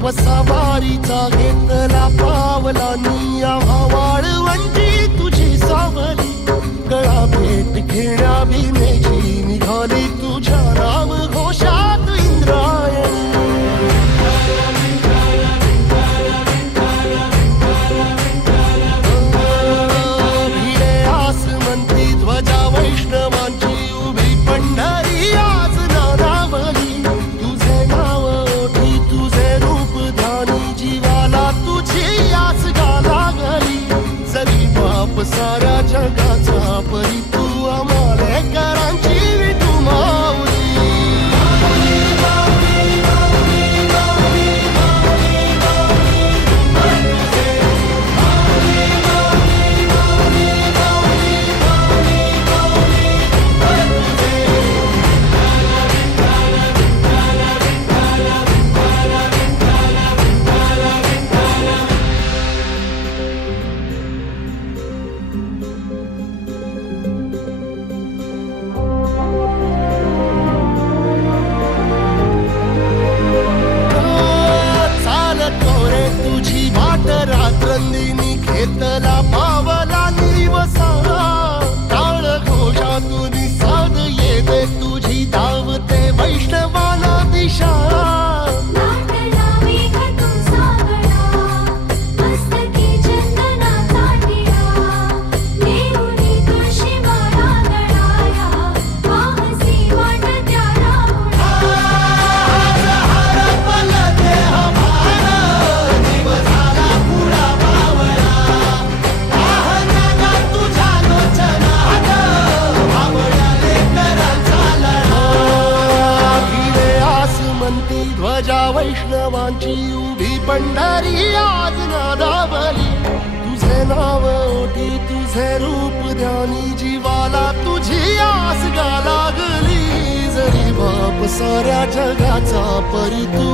बाप सवारीचा घेतला पावलांनी आम्हा वाळवंटी तुझी सावली गळा भेट घेण्या भीमेची निघाली तुझ्या नाम घोषात इंद्रायणी भिडे आसमंती ध्वजा वैष्णवांची उभी पंढरी आज नादावली तुझे नाव ओठी तुझे रूप ध्यानी जीवाला तुझी आस गा लागली जरी बाप साऱ्या जगाचा परी तू आमालेकरांची विठू माऊली रात्रंदिनी घेतला पावला निवसा टाळ घोषातून साध येते तुझी धावते वैष्णवाला दिशा ध्वजा वैष्णवांची उभी पंढरी आज नादावली तुझे नाव ओठी तुझे रूप ध्यानी जीवाला तुझी आस गा लागली जरी बाप साऱ्या जगाचा परी तू